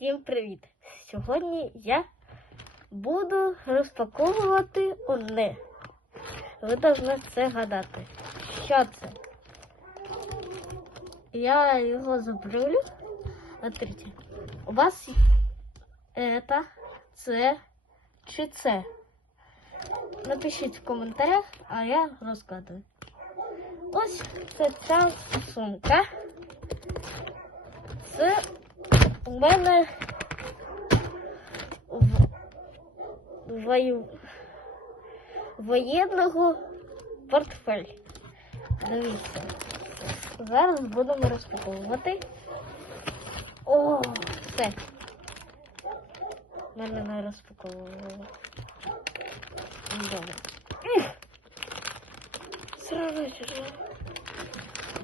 Всім привіт! Сьогодні я буду розпаковувати одне. Ви повинні це гадати. Що це? Я його забрюлю. Смотрите. У вас это, це чи це? Напишіть в коментарях, а я розкладую. Ось це ця сумка. Це у мене вою, воєнного портфель. Дивіться. Зараз будемо розпаковувати. О, все. Мене не розпаковувало. Добре. Сразу.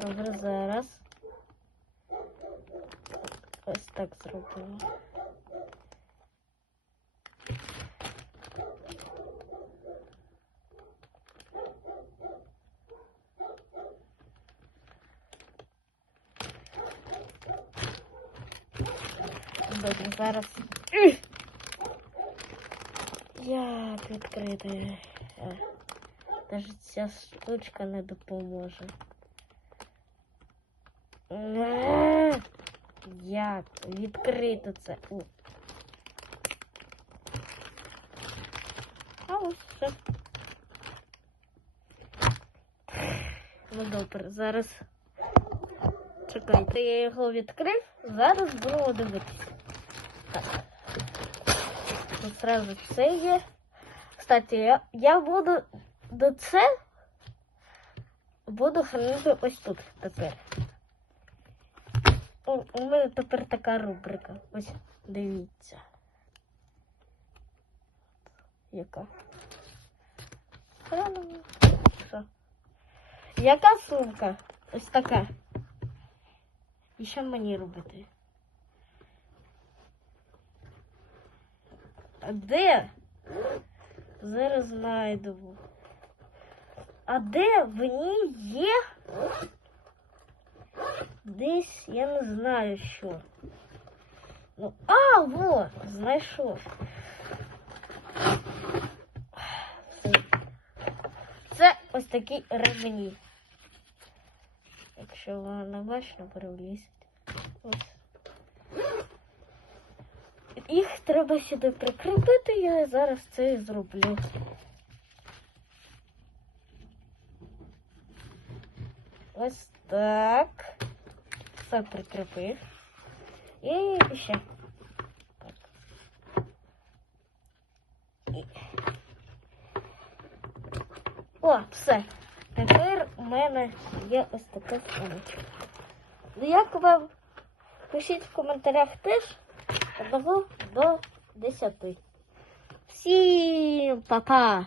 Добре, зараз. Ось так зробимо. Добре, зараз. Ех! Як відкрити? Е, Навіть ця штучка не допоможе. Як відкрити це? О. А ось все. Ну добре, зараз. Чекайте, я його відкрив. Зараз будемо дивитися. Так. Тут сразу це є. Кстати, я, я буду до це буду хранити ось тут тепер. У мене тепер така рубрика. Ось дивіться. Яка? Що? Яка сумка? Ось така. І що мені робити? А де? Зараз знайду. А де в ній є? Десь я не знаю що. Ну, а, во, знайшов. Це ось такі ремені. Якщо воно не бачно, перевлізть. Ось. Їх треба сюди прикріпити, я зараз це і зроблю. Ось так. Все прикріпив. І ще. О, все. Тепер у мене є ось така сумочка. Ну, Як вам? Пишіть в коментарях теж. Одного до десяти. Всім па-па!